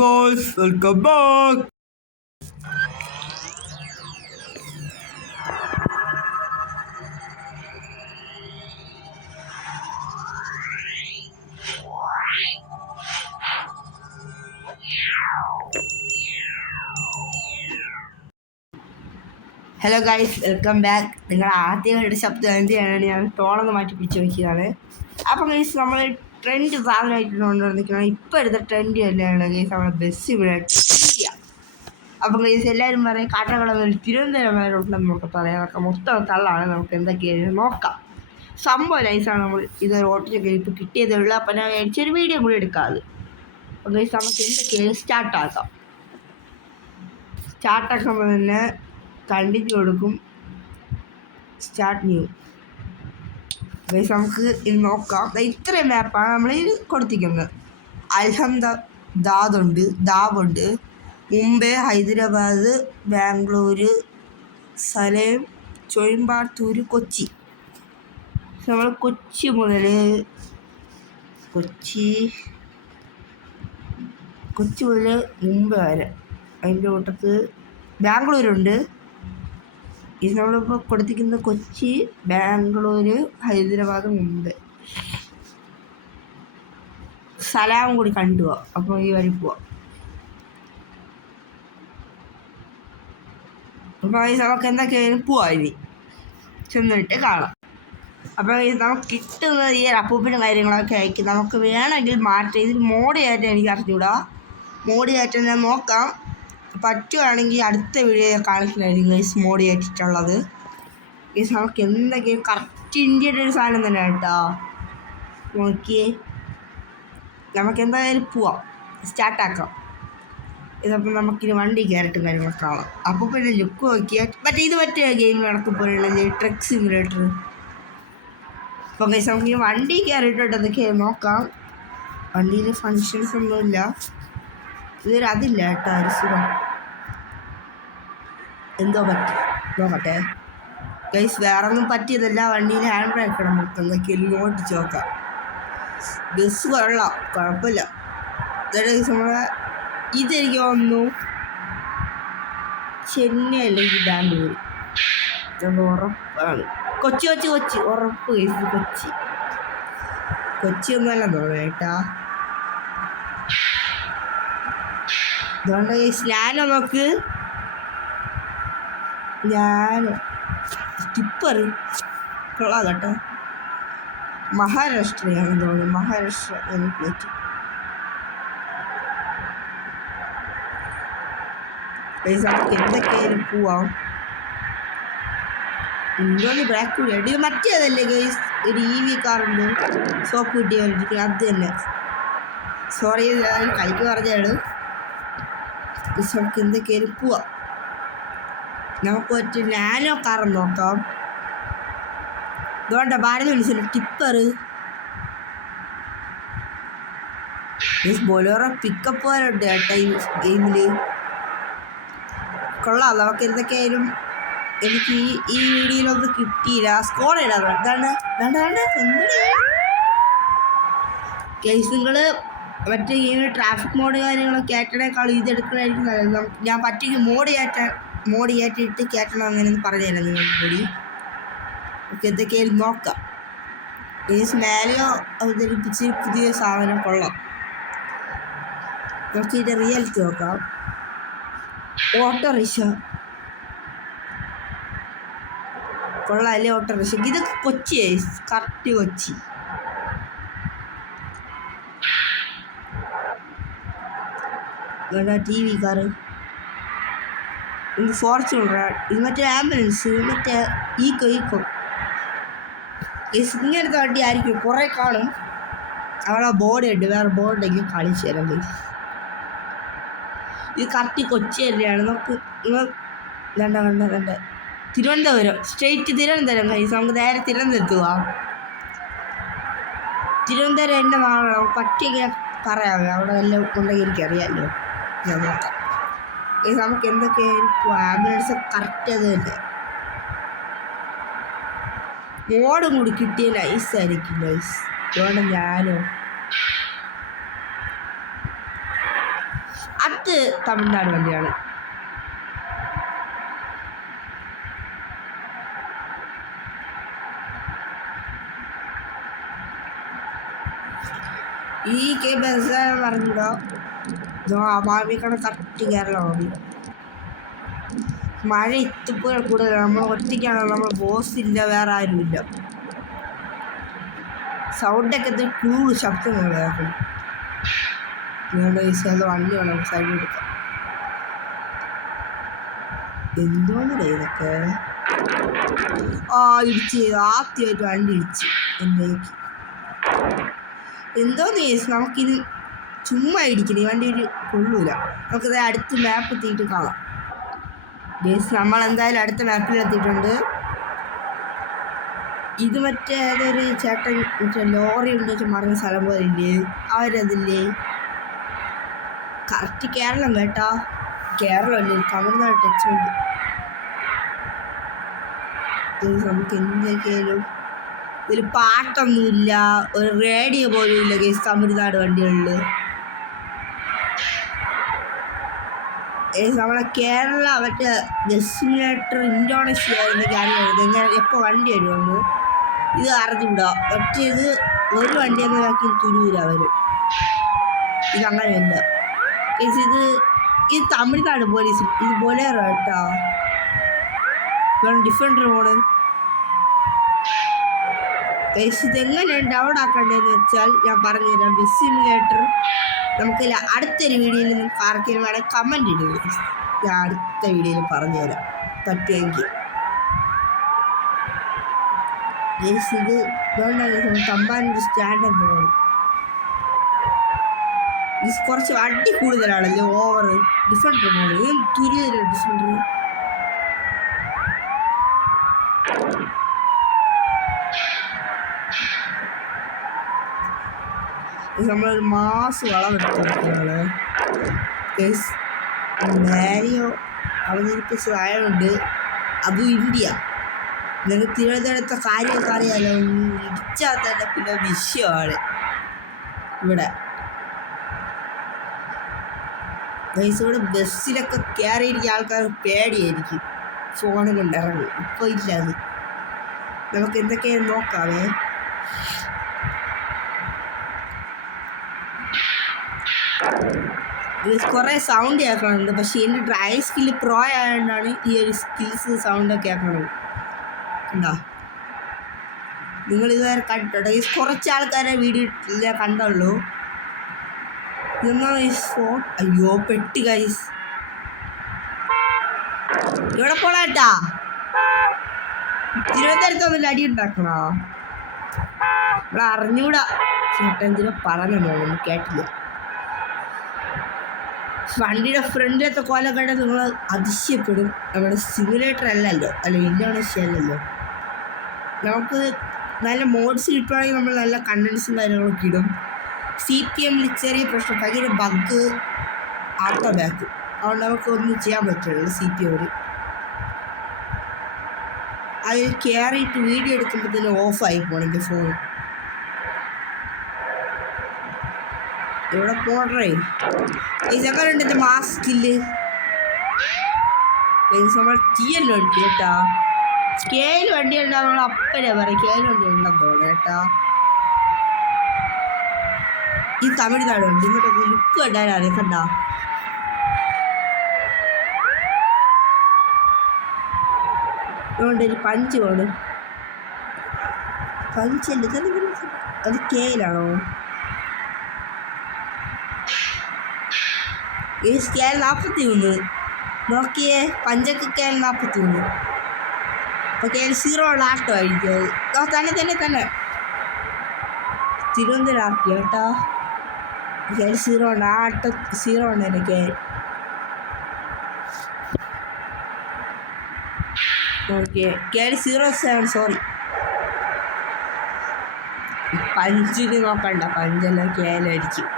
Guys, welcome back. Hello guys, welcome back. നിങ്ങൾ ആദ്യമായിട്ട് ശബ്ദം എന്ത് ചെയ്യാനാണ് ഞാൻ ടോണൊന്ന് മാറ്റി പിടിച്ച് വയ്ക്കുകയാണ്. അപ്പം ഗൈസ്, നമ്മൾ ട്രെൻഡ് സാധനമായിട്ട് കൊണ്ടുവന്നിരിക്കുന്നത് ഇപ്പോൾ എടുത്ത ട്രെൻഡ് തന്നെയാണ് ഗൈസ്, നമ്മുടെ ബസ് ഇവിടെ ഇന്ത്യ. അപ്പം ഗൈസ്, എല്ലാവരും പറയും കാട്ടക്കുളം മുതൽ തിരുവനന്തപുരം വരെ ഉണ്ടെന്ന് നമുക്ക് പറയാം. അതൊക്കെ മൊത്തം തള്ളാണ്. നമുക്ക് എന്തൊക്കെയാണ് നോക്കാം. സംഭവം നൈസാണ്. നമ്മൾ ഇത് ഓട്ടോയ്ക്ക് ഇപ്പോൾ കിട്ടിയതേ ഉള്ളൂ. അപ്പം ഞാൻ ഒരു വീഡിയോ കൂടി എടുക്കാതെ. അപ്പം ഗൈസ്, നമുക്ക് എന്തൊക്കെയാണ് സ്റ്റാർട്ടാക്കാം. സ്റ്റാർട്ടാക്കുമ്പോൾ തന്നെ കണ്ടിന്യൂ കൊടുക്കും. സ്റ്റാർട്ട് ന്യൂ ഗൈസ്, നമുക്ക് ഇത് നോക്കാം. ഇത്രയും മാപ്പാണ് നമ്മൾ കൊടുത്തിരിക്കുന്നത്. അൽഹംദാദുണ്ട്, ദാവുണ്ട്, മുംബൈ, ഹൈദരാബാദ്, ബാംഗ്ലൂര്, സലേം, കോയമ്പത്തൂർ, കൊച്ചി. നമ്മൾ കൊച്ചി മുതൽ മുംബൈ വരെ. അതിൻ്റെ കൂട്ടത്ത് ബാംഗ്ലൂരുണ്ട്. ഇത് നമ്മളിപ്പോൾ കൊടുത്തിരിക്കുന്നത് കൊച്ചി, ബാംഗ്ലൂര്, ഹൈദരാബാദ്, മുംബൈ, സലാം കൂടി കണ്ടുപോവാം. അപ്പോൾ ഈ വഴി പോവാം. അപ്പോൾ നമുക്ക് എന്തൊക്കെയാണ് പോവാം. ഇനി ചെന്നിട്ട് കാണാം. അപ്പോൾ നമുക്ക് കിട്ടുന്നത് ഈ അപ്പൂപ്പിനും കാര്യങ്ങളൊക്കെ ആയിരിക്കും. നമുക്ക് വേണമെങ്കിൽ മാറ്റാം. ഇതിൽ മോഡ് കയറ്റാൻ എനിക്ക് അറിഞ്ഞൂടാ. മോഡ് കയറ്റാൻ ഞാൻ നോക്കാം. പറ്റുകയാണെങ്കിൽ അടുത്ത വീഡിയോ കാണിക്കുന്നതായിരിക്കും ഗൈസ് മോഡ് കയറ്റിട്ടുള്ളത്. ഗൈസ്, നമുക്ക് എന്തൊക്കെയും കറക്റ്റ് ഇന്ത്യയുടെ ഒരു സാധനം തന്നെ കേട്ടോ. നോക്കിയേ, നമുക്ക് എന്തായാലും പോവാം, സ്റ്റാർട്ടാക്കാം. ഇതപ്പം നമുക്കിനി വണ്ടി കയറിട്ടും കാര്യങ്ങളൊക്കെ കാണാം. അപ്പോൾ പിന്നെ ലുക്ക് നോക്കിയാൽ മറ്റേ ഗെയിം നടക്കുമ്പോഴുള്ള ട്രക്ക് സിമുലേറ്റർ. അപ്പോൾ ഗൈസ്, നമുക്ക് ഈ വണ്ടി കയറിയിട്ടുണ്ട് എന്തൊക്കെ നോക്കാം. വണ്ടിയിൽ ഫങ്ഷൻസ് ഒന്നുമില്ല. ഇതൊരു അതില്ല കേട്ടോ, അരിസുഖം എന്തോ പറ്റി നോക്കട്ടെ ഗൈസ്. വേറെ ഒന്നും പറ്റിയതല്ല. വണ്ടിയിൽ ഹാൻഡ് ബ്രേക്ക് ഇടാൻ എന്തൊക്കെ ഓടിച്ച് നോക്കാം. ബസ് കൊള്ളാം, കുഴപ്പമില്ല. ഗൈസ്, നമ്മളെ ഇതെനിക്ക് തോന്നുന്നു ചെന്നൈ അല്ലെങ്കിൽ ബാംഗ്ലൂർ, ഉറപ്പാണ്. കൊച്ചി ഉറപ്പ് ഗൈസ്. കൊച്ചി ഒന്നുമല്ല തോന്നുന്നു കേട്ടാ. അതുകൊണ്ട് ഗൈസ്, ഞാനോ നോക്ക്, ടിപ്പർ കൊള്ളാം കേട്ടോ. മഹാരാഷ്ട്രയാണെന്ന് തോന്നുന്നു. മഹാരാഷ്ട്ര പ്ലേറ്റ്. ഗൈസ്, നമുക്ക് എന്തൊക്കെയായാലും പോവാം. ഇന്നൊന്ന് ബ്ലാക്ക് കൂടി അടി മറ്റേതല്ലേ ഗൈസ്, ഒരു EV കാറുണ്ട്, സോപ്പ് കിട്ടിയ വേണ്ടിയിട്ട്. അത് തന്നെ. സോറി, കളിക്ക് പറഞ്ഞാണ്. നമുക്ക് എന്തൊക്കെയായാലും പോവാം. നമുക്ക് പറ്റി നാനോ കാറൊന്ന് നോക്കാം. ഇതുകൊണ്ട് ഭാരത വിളിച്ചല്ലോ ടിപ്പർ. ബൊലേറോ പിക്കപ്പ് പോലുണ്ട് കേട്ടോ ഈ ഗെയിമിൽ. കൊള്ളാം. നമുക്ക് എന്തൊക്കെയായാലും എനിക്ക് ഈ വീഡിയോയിലൊന്നും കിട്ടിയില്ല. സ്കോർ ഇടാതെ കേസ്. നിങ്ങൾ മറ്റേ ഗെയിമിൽ ട്രാഫിക് മോഡ് കാര്യങ്ങളൊക്കെ കയറ്റണേക്കാളും ഇതെടുക്കണമായിരിക്കും നല്ലത്. ഞാൻ പറ്റിക്ക് മോഡ് കയറ്റിയിട്ട് കയറ്റണം അങ്ങനെയൊന്ന് പറഞ്ഞുതരാം നിങ്ങൾക്ക് കൂടി. ഓക്കെ, എന്തൊക്കെയായാലും നോക്കാം. കേസ് മാലിയോ അവതരിപ്പിച്ച് പുതിയ സാധനം കൊള്ളാം. നമുക്ക് ഇതിൻ്റെ റിയാലിറ്റി നോക്കാം. ഓട്ടോറിക്ഷ കൊള്ളാം അല്ലേ? ഓട്ടോറിക്ഷ ഇതൊക്കെ കൊച്ചിയായി, കറക്റ്റ് കൊച്ചി. TV കാറ്, ഇത് ഫോർച്യൂണർ, ഇത് മറ്റേ ആംബുലൻസ്, മറ്റേ ഈക്കോ ഇങ്ങനത്തെ വണ്ടി ആയിരിക്കും. കുറേ കാണും. അവിടെ ബോർഡ് ഉണ്ട്, വേറെ ബോർഡ് ഉണ്ടെങ്കിൽ കാണിച്ചു തരാം ഗൈസ്. ഇത് കറക്റ്റ് കൊച്ചി തന്നെയാണ്. നമുക്ക് കണ്ട തിരുവനന്തപുരം, സ്ട്രെയിറ്റ് തിരുവനന്തപുരം ഗൈസ്. നമുക്ക് നേരെ തിരുവനന്തപുരത്ത് പോവാം. തിരുവനന്തപുരം എൻ്റെ നാളാണ്. പറ്റിയെങ്കിൽ പറയാമോ? അവിടെ എല്ലാം ഉണ്ടെങ്കിൽ എനിക്കറിയാമല്ലോ. ഞാൻ നോക്കാം. നമുക്ക് എന്തൊക്കെയായിരിക്കും ആംബുലൻസ് കറക്റ്റ് അത് തന്നെ. മോഡും കൂടി കിട്ടിയ നൈസായിരിക്കും ഗൈസ്. അതുകൊണ്ട് ഞാനോ അത് തമിഴ്നാട് വണ്ടിയാണ്. ഈ ബസ് പറഞ്ഞോ ഭാവിക്കാണ് കറക്റ്റ് കേരളമാണ്. മഴ ഇത്തിപ്പോൾ കൂടുതലാണ്. നമ്മൾ ഒറ്റയ്ക്കാണ്, നമ്മൾ ബോസ് ഇല്ല, വേറെ ആരുമില്ല. സൗണ്ടൊക്കെ ഇത് കൂടുതൽ ശബ്ദം കേൾക്കും. നിങ്ങളുടെ വണ്ടി വേണം സൈഡിൽ എടുക്കാം. എന്തോന്നില്ല ഇതൊക്കെ. ഇടിച്ച് ആദ്യമായിട്ട് വണ്ടി ഇടിച്ച് എന്തേക്ക് എന്തോന്ന് ചോദിച്ചു. നമുക്കിത് ചുമ്മാ ഇടിക്കണം, ഈ വണ്ടി ഒരു കൊള്ളൂല. നമുക്കിത് അടുത്ത മാപ്പ് എത്തിയിട്ട് കാണാം. നമ്മൾ എന്തായാലും അടുത്ത മാപ്പിൽ എത്തിയിട്ടുണ്ട്. ഇത് മറ്റേ ഏതൊരു ചേട്ടൻ മറ്റേ ലോറി ഉണ്ട് മറിഞ്ഞ സ്ഥലം പോലെ ഇല്ലേ, അവരതില്ലേ. കറക്റ്റ് കേരളം കേട്ടാ, കേരളമല്ലേ, തമിഴ്നാട് ടച്ച് ഉണ്ട്. നമുക്ക് എന്തൊക്കെയായാലും ഇതിൽ പാട്ടൊന്നുമില്ല, ഒരു റേഡിയോ പോലും ഇല്ല ഗൈസ് തമിഴ്നാട് വണ്ടികളിൽ. നമ്മളെ കേരള മറ്റേ ഡെസ്റ്റിനേറ്റർ ഇൻഡോനേഷ്യ എന്നൊക്കെ അറിയാമായിരുന്നു. ഞാൻ എപ്പോൾ വണ്ടി വരുമെന്ന് ഇത് അറിഞ്ഞുകൂടാ. മറ്റേത് ഒരു വണ്ടി എന്ന് ബാക്കി തുരൂര വരും. ഇതങ്ങനെയല്ല ഗൈസ്. ഇത് തമിഴ്നാട് പോലീസ്, ഇത് ബൊലേറോ കേട്ടോ. ഡിഫൻഡർ പോണ് ഗൈസ്. ഇതെങ്ങനെയാണ് ഡൗൺ ആക്കേണ്ടതെന്ന് വെച്ചാൽ ഞാൻ പറഞ്ഞുതരാം. ബസ് സിമുലേറ്റർ നമുക്ക് അടുത്തൊരു വീഡിയോയിൽ നിങ്ങൾക്ക് ആർക്കെങ്കിലും വേണമെങ്കിൽ കമൻറ്റ് ഇടുക. ഞാൻ അടുത്ത വീഡിയോയിൽ പറഞ്ഞുതരാം പറ്റുമെങ്കിൽ. ഗൈസ് ഇത് തമ്പാനൂർ സ്റ്റാൻഡേർഡ് പോകണം. ഇത് കുറച്ച് അടി കൂടുതലാണല്ലോ, ഓവർ. ഡിഫൻഡർ പോകണം, ഇത് തുരിയല്ല ഡിഫൻഡർ. നമ്മളൊരു മാസം വളം എടുത്തിരിക്കുകയാണ്. മാരിയോ അവതരിപ്പിച്ചതായതുകൊണ്ട് അതും ഇന്ത്യ. നിങ്ങൾക്ക് തിരുവനന്തപുരത്തെ കാര്യമൊക്കെ അറിയാമല്ലോ. ഇടിച്ചാൽ തന്നെ പിന്നെ വിഷയമാണ് ഇവിടെ. ഇവിടെ ബസ്സിലൊക്കെ കയറിയിരിക്കുന്ന ആൾക്കാർ പേടിയായിരിക്കും, ഫോണ് കൊണ്ടിറങ്ങും. ഇപ്പോൾ ഇല്ല അത്. നമുക്ക് എന്തൊക്കെയാണ് നോക്കാമേ. കുറേ സൗണ്ട് കേൾക്കണുണ്ട്, പക്ഷെ എൻ്റെ ഡ്രൈവിംഗ് സ്കില്ല് പ്രോ ആയതുകൊണ്ടാണ് ഈ ഒരു സ്കിൽസ് സൗണ്ടൊക്കെ കേൾക്കണത്. ഉണ്ടോ നിങ്ങളിതുവരെ കണ്ടിട്ടുണ്ടോ? ഈ കുറച്ച് ആൾക്കാരെ വീഡിയോ കണ്ടുള്ളൂ. അയ്യോ പെട്ടി ഗൈസ്. ഇവിടെ പോളാട്ടാ, തിരുവനന്തപുരത്തൊന്നും അടി ഉണ്ടാക്കണോ? ഇവിടെ അറിഞ്ഞൂടാ. ചേട്ടൻ എന്തിനോ പറഞ്ഞോ, കേട്ടില്ല. വണ്ടിയുടെ ഫ്രണ്ടിലത്തെ കോല കണ്ടാൽ നിങ്ങൾ അതിശയപ്പെടും. നമ്മുടെ സിമുലേറ്റർ അല്ലല്ലോ, അല്ല ഇൻഡോനേഷ്യ അല്ലല്ലോ. നമുക്ക് നല്ല മോഡ്സ് കിട്ടുവാണെങ്കിൽ നമ്മൾ നല്ല കണ്ടൻസും കാര്യങ്ങളൊക്കെ ഇടും. CPMൽ ചെറിയ പ്രശ്നം, ഭയങ്കര ബഗ്, ആട്ടോ ബാക്ക്. അതുകൊണ്ട് നമുക്ക് ഒന്നും ചെയ്യാൻ പറ്റുള്ളൂ. CPMൽ അതിൽ കയറിയിട്ട് വീഡിയോ എടുക്കുമ്പോൾ തന്നെ ഓഫായി പോകണം എൻ്റെ ഫോൺ. ഇവിടെ പോടേ ഇതൊക്കെ ഉണ്ട്. എൻ്റെ മാസ്കില് നമ്മൾ TL വണ്ടി കേട്ടാ. KL വണ്ടി ഉണ്ടാകും. നമ്മൾ അപ്പനെ പറയും KL വണ്ടി ഉണ്ടെന്ന് തോന്നുന്നു കേട്ടാ. ഈ തമിഴ്നാട് വണ്ടി ഇങ്ങോട്ടൊക്കെ ലുക്ക് കണ്ടാലേ കണ്ട. അതുകൊണ്ട് ഒരു പഞ്ച് പോണ്. പഞ്ചല്ലേ അത് KL ഈ KL 43 നോക്കിയേ. പഞ്ചൊക്കെ KL 43. അപ്പോൾ KL 0 ഉള്ള ആട്ടോ ആയിരിക്കും അത്. തന്നെ തിരുവനന്തപുരം ആക്കി കേട്ടോ. KL 0 ഉണ്ട്, ആ ആട്ടോ 0 ഉണ്ട് എൻ്റെ KL. Okay KL 07 sorry. പഞ്ചിന് നോക്കണ്ട, പഞ്ചെല്ലാം KL അടിക്കും.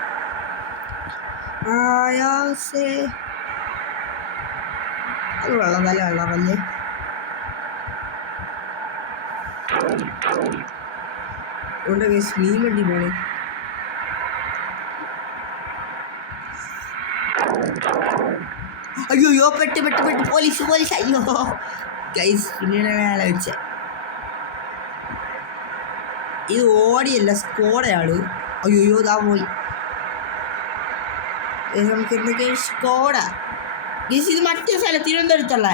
അത് വെള്ളം നല്ല വെള്ളമല്ലേ. അതുകൊണ്ട് മീൻ വണ്ടി പോണേ. അയ്യോ പെട്ട് പോലീസ് അയ്യോ ഗൈസ് പിന്നീട് ആലോചിച്ച ഇത് ഓടിയല്ല സ്കോഡയാണ് അയ്യോ ഇതാ പോയി നമുക്ക് എന്തൊക്കെ സ്കോഡ ഗൈസ് ഇത് മറ്റേ സ്ഥലം തിരുവനന്തപുരത്തുള്ള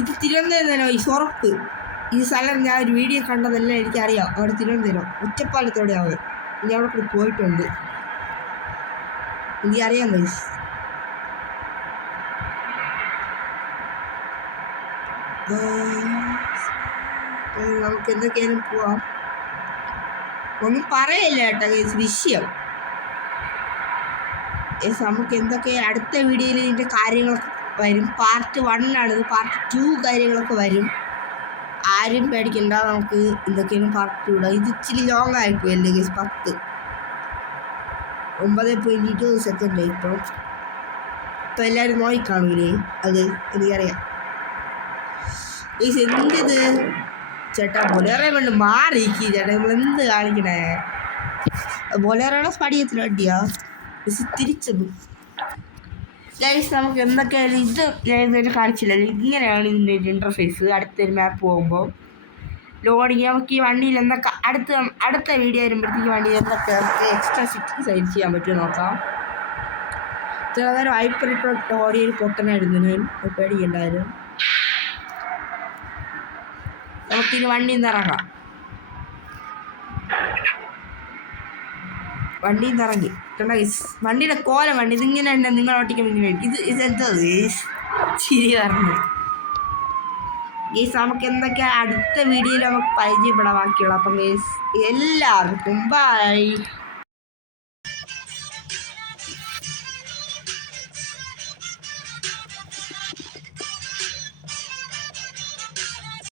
ഇത് തിരുവനന്തപുരം തന്നെ ഈ ഉറപ്പ് ഈ സ്ഥലം ഞാൻ ഒരു വീഡിയോ കണ്ടതെല്ലാം എനിക്കറിയാം അവിടെ തിരുവനന്തപുരം ഒറ്റപ്പാലത്തോടെ ആവും ഞാൻ അവിടെ കൂടി പോയിട്ടുണ്ട് എനിക്കറിയാം ഗൈസ് നമുക്ക് എന്തൊക്കെയാലും പോവാം ഒന്നും പറയില്ല കേട്ടോ ഗൈസ് വിഷയം നമുക്ക് എന്തൊക്കെ അടുത്ത വീഡിയോയിൽ ഇതിൻ്റെ കാര്യങ്ങളൊക്കെ വരും പാർട്ട് 1 ആണിത് പാർട്ട് 2 കാര്യങ്ങളൊക്കെ വരും ആരും പേടിക്കണ്ട നമുക്ക് എന്തൊക്കെയാണ് പാർട്ട് 2 ഇടാം ഇത് ഇച്ചിരി ലോങ് ആയിപ്പോയല്ലേ ഗൈസ് 9.20 സെക്കൻഡ് ഇപ്പോൾ എല്ലാവരും നോക്കിക്കാണൂലേ അത് എനിക്കറിയാം ഗൈസ് എന്തിത് ചേട്ടാ ബൊലേറെ കൊണ്ട് മാറിയിരിക്കും ചേട്ടാ നമ്മളെന്ത് കാണിക്കണേ ബൊലേറയുടെ പടിയത്തിൽ വണ്ടിയാ തിരിച്ചത് ഗൈസ് നമുക്ക് എന്തൊക്കെയായാലും ഇത് ഞാൻ ഇതുവരെ കാണിച്ചില്ല ഇങ്ങനെയാണ് ഇതിൻ്റെ ഒരു ഇൻ്റർഫേസ് അടുത്തൊരു മാപ്പ് പോകുമ്പോൾ ലോഡിങ് നമുക്ക് ഈ വണ്ടിയിൽ എന്തൊക്കെ അടുത്ത വീഡിയോ വരുമ്പോഴത്തേക്ക് വണ്ടിയിൽ എന്തൊക്കെ നമുക്ക് എക്സ്ട്രാ സിറ്റിംഗ്സ് ആയിട്ട് ചെയ്യാൻ പറ്റുമോ നോക്കാം ഇത്ര നേരം ഹൈപ്പറിട്ട് ഓടിയൊരു പൊട്ടനായിരുന്നു ഞാൻ പേടിക്കണ്ടായിരുന്നു നമുക്കിനി വണ്ടിയിൽ നിന്ന് ഇറങ്ങാം വണ്ടിയിൽ നിന്ന് ഇറങ്ങി വണ്ടിയുടെ കോലം വണ്ടി ഇതിങ്ങനെ ഉണ്ട് നിങ്ങൾ ഓട്ടിക്കാൻ ഇങ്ങനെ ഇതെന്തോ ചിരി പറഞ്ഞു ഗേസ് നമുക്ക് എന്തൊക്കെയാ അടുത്ത വീഡിയോയിൽ നമുക്ക് പരിചയപ്പെടാൻ ബാക്കിയുള്ളൂ അപ്പം ഗേസ് എല്ലാവർക്കും ബൈ.